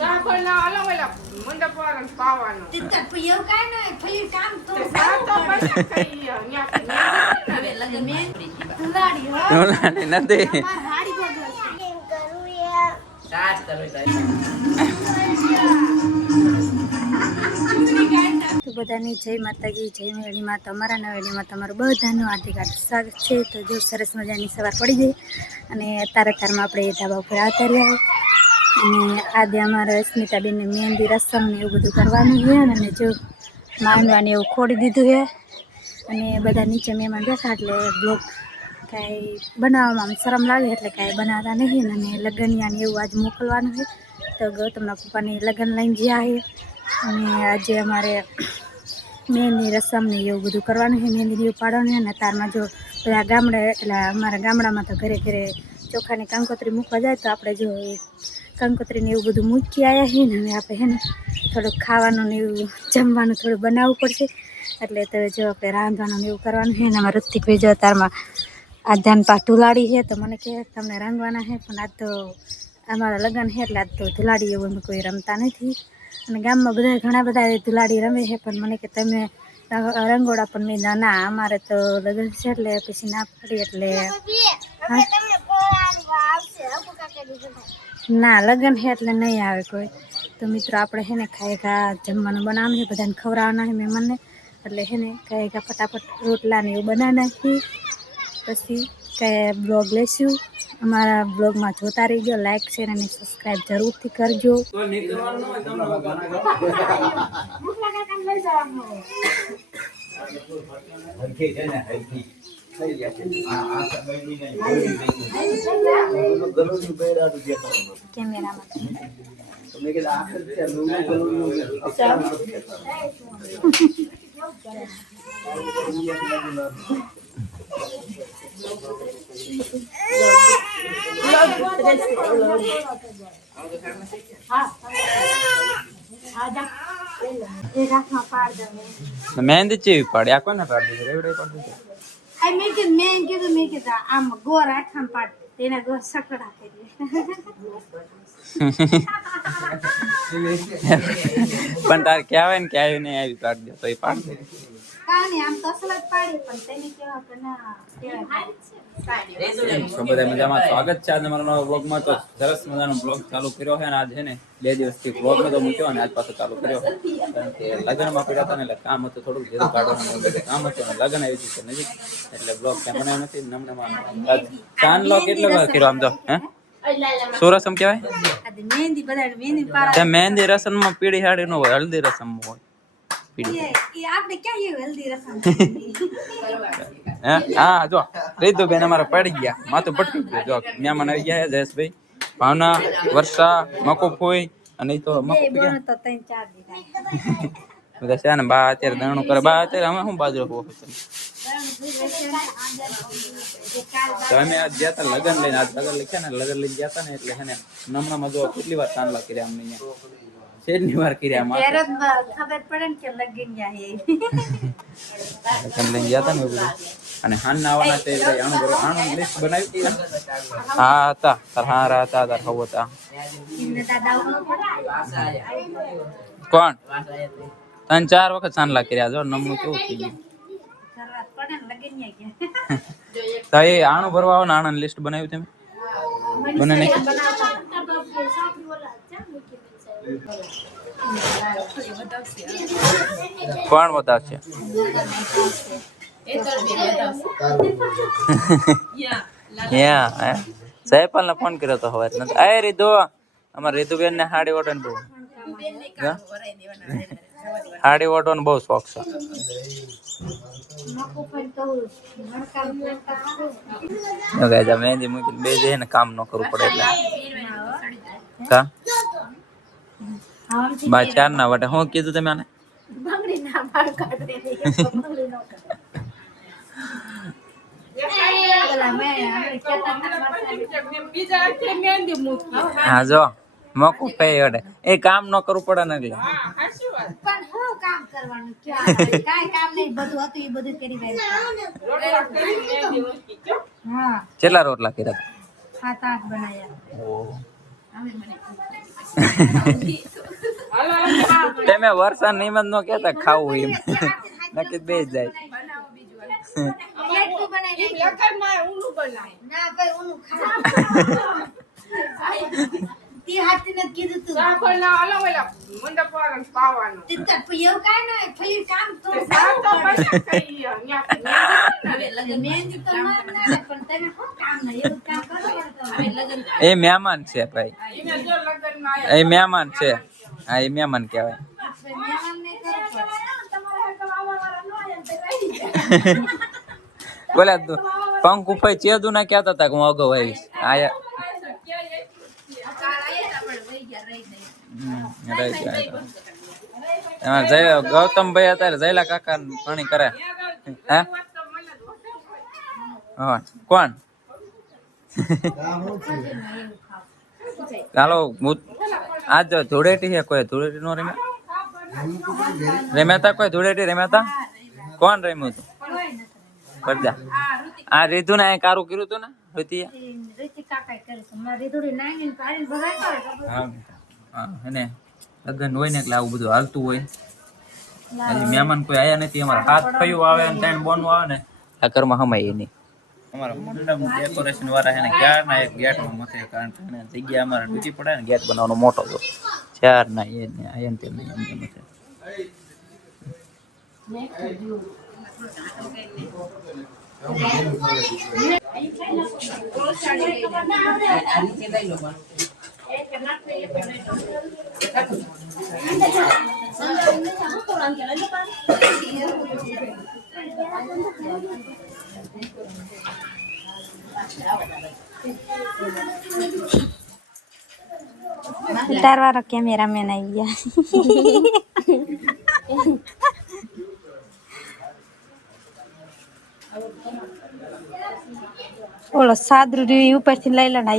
સાપરના અલગ અલગ મંડપ વાળા પાવાનો તે તો એવું કાઈ ન ખાલી કામ તો સાતો બસ કઈ અહીંયા લગન મે તુલાડી હો તુલાડી નથી માર હાડી બગસ કેમ કરું યાર સાત કરો તો બધાની જય માતાજી જય મેળીમાં તમારા નવેલીમાં તમારું બધાનું હાર્દિક સ્વાગત છે. તો જો સરસ મજાની સવાર પડી ગઈ અને તારમાં આપણે ધાબા ઉપર આવતા રહ્યા અને આજે અમારે અસ્મિતાબેનને મહેંદી રસમ ને એવું બધું કરવાનું છે અને જો માંડવાને એવું ખોડી દીધું છે અને બધા નીચે મહેમાન બેઠા એટલે બ્લોગ કાંઈ બનાવવામાં શરમ લાગે એટલે કાંઈ બનાવતા નહીં અને લગ્નિયાને એવું આજ મોકલવાનું છે. તો ગૌતમના પપ્પાની લગ્ન લઈને જ્યાં છે અને આજે અમારે મહેંદી રસમ ને એવું બધું કરવાનું છે, મહેંદી એવું પાડવાનું અને તારમાં જો બધા ગામડે એટલે અમારા ગામડામાં તો ઘરે ઘરે ચોખાની કંકોત્રી મૂકવા જાય તો આપણે જો કંકોત્રીને એવું બધું મૂકી આવ્યા છીએ ને હવે આપણે છે ને થોડુંક ખાવાનું ને એવું જમવાનું થોડું બનાવવું પડશે એટલે તો જો આપણે રાંધવાનું ને એવું કરવાનું છે ને અમારા ઋતિકભાઈ જો તારમાં આ ધાન પાક ધુલાડી છે તો મને કહે તમને રંગવાના છે પણ આજ તો અમારા લગ્ન છે એટલે આજ તો ધુલાડી એવું અમે કોઈ રમતા નથી અને ગામમાં બધા ઘણા બધા ધુલાડી રમે છે પણ મને કે તમે રંગોળા પણ મેં ના અમારે તો લગ્ન છે એટલે પછી ના પડી એટલે ના લગ્ન છે એટલે નહીં આવે કોઈ. તો મિત્રો આપણે છે ને ખાયગા જમવાનું બનાવવાનું છે બધાને ખવડાવવાના છે મહેમાનને એટલે છે ને ખાયગા ફટાફટ રોટલા ને એવું બનાવી નાખી પછી કાંઈ બ્લોગ લઈશું. અમારા બ્લોગમાં જોતા રહીજો, લાઈક શેર અને સબસ્ક્રાઈબ જરૂરથી કરજો. મહેંદી ચેવી પાડે આ કોને પાડી દીધી રેવડે પાડી દીધી મેં કીધું આમ ગોર આઠામ પાડ તેના ગોર સકડા કરી પણ તાર કહેવાય ને કે આવી નહીં આવી પાડી દો તો એ પાડી દે કાની આમ તો અસલ જ પાડી પણ તેને કેવા કે ના તો બધા મજામાં સ્વાગત છે આજે મારા નવા બ્લોગમાં. તો સરસ મજાનો બ્લોગ ચાલુ કર્યો છે અને આજ છે ને 2 દિવસથી બ્લોગ નતો મૂક્યો અને આજ પાછો ચાલુ કર્યો કારણ કે લગ્નમાં પડ્યા હતા ને એટલે કામ હતું થોડુંક જેરું કાઢવાનું બધું કામ હતું અને લગ્ન આવી છે નજીક એટલે બ્લોગ ક્યાં બનાવ્યો નથી. નમણામાં ચાંદલો કેટલો વાર કર્યો આમ તો હે શું રસમ કહેવાય? મહેંદી બધા મહેંદી પાડા ત્યાં મહેંદી રસમમાં પીળી સાડી ન હોય, હલ્દી રસમ હોય પીળી. એ આપણે ક્યાં એવું હલ્દી રસમ હા જો રીતુબેન અમારા પડી ગયા, માથું પટકી ગયું. જો મહેમાન આવી ગયા જયેશભાઈ, ભાવના, વર્ષા, મકુફોઈ અને તો મકુફોઈ તો 3-4 દીધા બધા છે ને બા અત્યારે દણું કરે. બા અત્યારે અમે શું બાજુ તો અમે આજ ગયા હતા લગન લઈને, આજ લગન લખ્યા ને લગન લઈને ગયા હતા ને એટલે છે ને નમણામાં જો કેટલી વાર ચાંદલા કર્યા અમને અહીંયા છેલ્લી વાર કર્યા ખબર પડે ને કે લગન ગયા હે લગન લઈને ગયા હતા ને બધું અને હાન આવવાના છે એટલે આણું લિસ્ટ બનાવી હા હતા તાર હારા હતા તાર હવ હતા કોણ 3-4 વખત ચાંદલા કર્યા. જો નમણું કેવું થઈ ગયું તો એ આણું ભરવા આવો ને આણંદ લિસ્ટ બનાવ્યું તમે બને નહીં કોણ બતાવશે? સહેપાલ ને ફોન કર્યો તો હવે એ રીધુ અમારે રીધુબેન ને હાડી ઓટો બહુ હાડી ઓટો ને બહુ શોખ છે. મહેંદી મૂકીને બે જઈએ ને કામ ન કરવું પડે એટલે કા બા 4 ના વટે શું કીધું તમે આને? હા જો મકુ પે અડે એ કામ ન કરવું પડે ને એટલે પણ હું કામ કરવાનું કાઈ કામ નહીં બધું હતું એ બધું કરી ભાઈ. હા કેટલા રોટલા કર્યા? 7-8 બનાયા. ઓહ હાલો હાલો તમે વરસાદ નિમત નો કેતા ખાવું એમ નક્કી બે જ જાય. કેટલું બનાવી નાખ્યું? લગનમાં ઊંડું બનાય ના ભાઈ ઓનું ખા તી હાથી ને કીધું તું સાફળ ના હાલો ઓલા મંડપ વાળાને પાવાનું તી તો એવું કાઈ ના ખાલી કામ તો સાફ તો પૈસા ખાઈ ન્યા મહેંદી તો ના પણ તમે શું કામ ના એવું કામ કરો હવે લગન એ મહેમાન છે ભાઈ, એને જો લગનમાં આવ્યા એ મહેમાન છે. હા એ મહેમાન કહેવાય. મહેમાન ને કરો તમારે તો આવવાવાળા ન આયા તો રહી બોલે પંખ ઉપર ચેદુ ના કહેતા હતા કે હું અગાઉ આવીશ. આયા ગૌતમભાઈ અત્યારે જયલા કાકા પાણી કરે. હે હા કોણ? ચાલો આજ ધૂળેટી છે. કોઈ ધૂળેટી નો રમ્યા તા? કોઈ ધૂળેટી રમ્યા તા? કોણ રમ્યું હતું? બધા આ રીધુ ને કારું કર્યું હતું ને રીતિ કાકા કરે છે મારી થોડી નાની પાડીને ભગાડતો હા હા એને લગન હોય ને એટલે આવું બધું હાલતું હોય. હજી મહેમાન કોઈ આયા નથી. અમારા હાથ ફયું આવે ને ત્રણ બોનું આવે ને આ ઘરમાં હમાય નહીં. અમારા મંડપ ડેકોરેશન વાળા એને ક્યારના એક ગેટમાં મથે, કારણ કે એને જગ્યા અમારે ડૂટી પડે ને ગેટ બનાવવાનો મોટો હતો. ચાર ના એ ને આયન તે નહીં અમને મથે. ઉતારવાળો કેમેરામેન આવી ગયા. ઓલો સાદરું રહ્યું ઉપરથી લઈ લો ને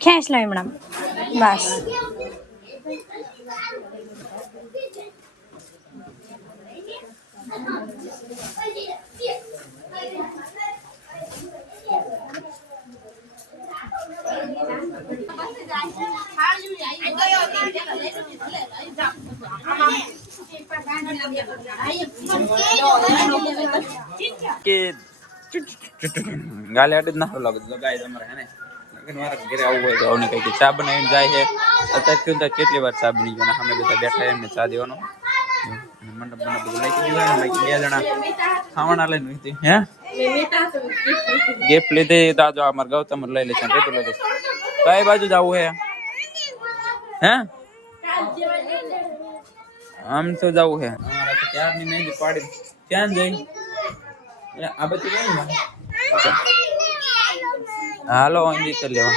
ખેંચ લો એમણા બસ. કે ગાલે અડી જ ના લાગે ગાય તમારે હે ને લગન વાળા ઘરે આવવું હોય તો આવને કઈ કે ચા બનાવીને જાય છે. અત્યારે તો કેટલી વાર ચા બની ગયો. અમે બધા બેઠા એમને ચા દેવાનો મંડપ મંડપ બધું લઈ દીધું હોય ને. બે જણા ખાવાના લઈને હતી. હે ગિફ્ટ લીધી તો જો અમારે ગૌતમ લઈ લે છે. રેતું લઈ લેશે. કઈ બાજુ જવું હે? હે આમ તો જવું હે. અમારા તો ત્યારની મહેંદી પાડી ક્યાં જઈ આ બધું કઈ હાલો અંજી કરી લેવા.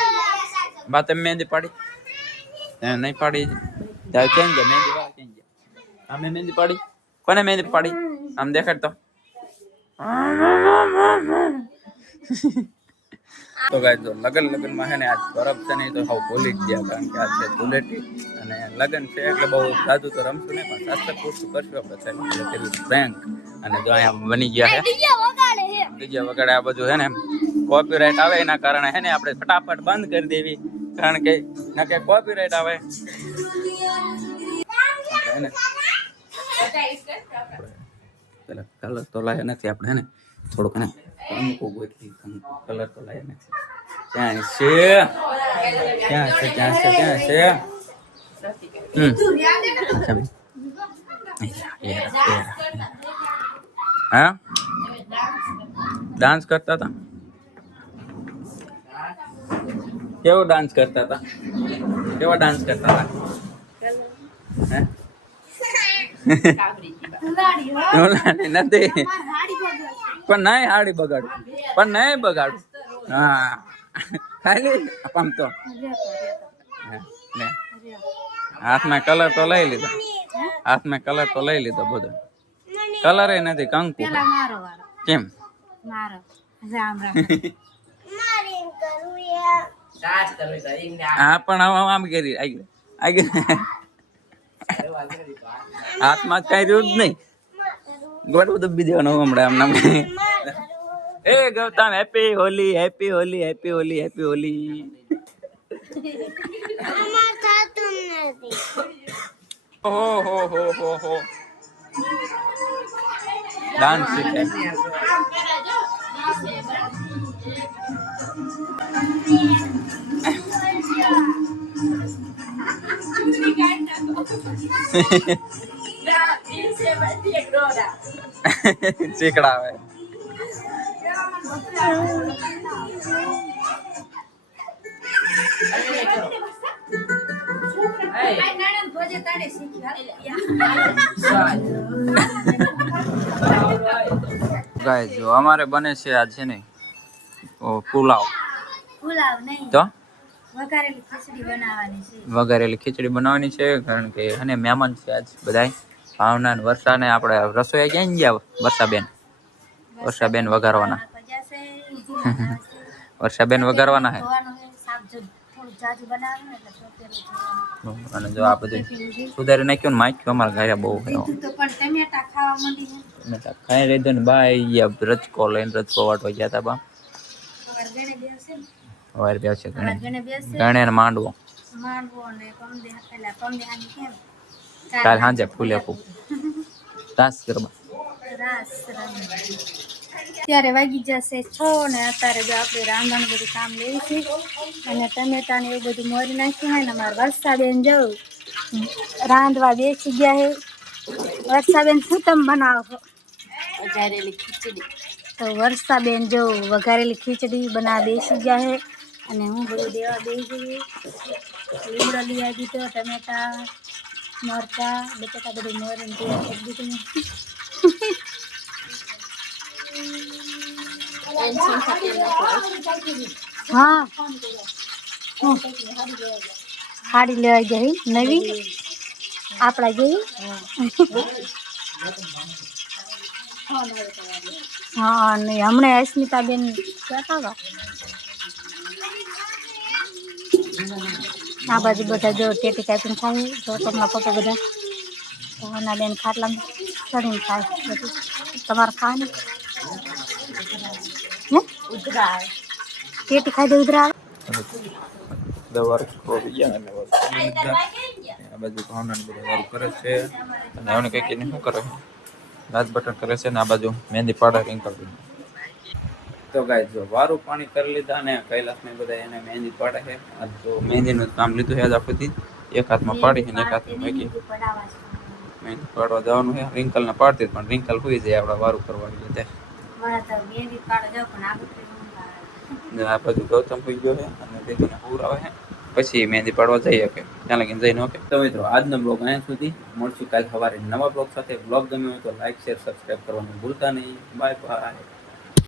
બા તમે મહેંદી પાડી નહીં પાડી ક્યાં ગયા મહેંદી વાળા ક્યાં ગયા? અમે મહેંદી પાડી. કોને મહેંદી પાડી? આમ દેખાડ તો. તો ગાય તો લગન માં હે ને આજ બરફ છે ને તો હાવ ભૂલી જ ગયા, કારણ કે આજ છે ધૂળેટી અને લગન છે એટલે બહુ સાદું તો રમશું નહીં, પણ શાસ્ત્ર પૂરતું કરશું આપણે સાહેબ ફ્રેન્ક. અને જો અહીંયા બની ગયા છે ડીજે વગાડે. આ બધું છે ને કોપીરાઇટ આવે એના કારણે હે ને આપણે ફટાફટ બંધ કરી દેવી, કારણ કે ના કે કોપીરાઇટ આવે. કલર તો લાયા નથી આપણે હે ને થોડુંક ને કંકુ ગોઠવી. કલર તો લાયા નથી. ક્યાં છે ક્યાં છે ક્યાં છે ક્યાં છે? હા ડાન્સ કરતા હતા. કેવો ડાન્સ કરતા હતા? કેવો ડાન્સ કરતા હતા? નથી પણ નહીં હાડી બગાડું, પણ નહીં બગાડું. હા ખાલી આમ તો હાથમાં કલર તો લઈ લીધો. હાથમાં કલર તો લઈ લીધો બધો. કલર એ નથી કંકુ. કેમ? હા પણ આમ કરી હાથમાં કઈ રહ્યું જ નહીં. ગોળું દબી દેવાનું હમણાં આમ. એ Gautam happy Holi happy Holi happy Holi happy Holi. હો ડાન્સ શીખે શીખડાવે ગાય જો અમારે બને છે આજ છે ને પુલાવ નહીં તો વઘારેલી ખીચડી બનાવવાની છે. વઘારેલી ખીચડી બનાવવાની છે કારણ કે અને મહેમાન છે આજ બધાય ભાવના ને વર્ષા ને આપણે રસોઈ ક્યાં ગયા વર્ષાબેન વઘારવાના વર્ષાબેન વઘારવાના હે અને જો આ બધું સુધારી નાખ્યું ને માખ્યું અમારા ઘરે બહુ ટમેટા ખાઈ લીધું ને બાઈ રચકો લઈને રચકો વાટવા ગયા હતા બા વાર બેસે ગણે ને માંડવો કાલ સાંજે ફૂલે ફૂ રાસ ગરબા ત્યારે વાગી જશે 6 ને અત્યારે જો આપણે રાંધવાનું બધું કામ લેવી છે અને ટમેટા ને એવું બધું મોરી નાખ્યું હોય ને અમારે વર્ષાબેન જવું રાંધવા બેસી ગયા હે. વર્ષાબેન શું તમે બનાવો વઘારેલી ખીચડી તો વર્ષાબેન જો વઘારેલી ખીચડી બનાવવા બેસી ગયા હે અને હું બધું દેવા બેસી ગઈ લીમડો લઈ આવી દીધો ટમેટા મરચાં બટાકા બધું મોરીને તૈયાર કરી દીધું. હા સાડી લેવા ગઈ નવી આપણા જેવી હા ને હમણાં અસ્મિતાબેન કહેતા હતા આ બાજુ બધા જો ટેટી કાપીને ખાય જો તમારા પપ્પા બધા ભાવના બેન ખાટલામાં ચડીને ખાય બધું તમારે ખાવાનું હે ઉધરા ટેટી ખાઈ દે ઉધરા દવા બાજુ ભાવના બધું વારું કરે છે અને એને કઈ કઈને શું કરે રાજ બટન કરે છે ને આ બાજુ મહેંદી પાડા રિંકલ તો ગાય જો વારું પાણી કરી લીધા ને કૈલાસ ને બધા એને મહેંદી પાડે છે આ તો મહેંદીનું કામ લીધું છે આજ આખું એક હાથમાં પાડી ને એક હાથમાં મૂકી મહેંદી પાડવા જવાનું છે રિંકલ ને પાડતી પણ રિંકલ હોઈ જાય આપણે વારું કરવાની લીધે આ બાજુ ગૌતમ હોઈ ગયો છે અને દીદીને પૂર આવે છે પછી મહેંદી પાડવા જઈ શકે ત્યાં લગીને જઈને ઓકે તો મિત્રો આજનો બ્લોગ અહીંયા સુધી મળશું કાલ સવારે નવા બ્લોગ સાથે બ્લોગ ગમ્યો હોય તો લાઈક શેર સબસ્ક્રાઈબ કરવાનું ભૂલતા નહીં બાય બાય.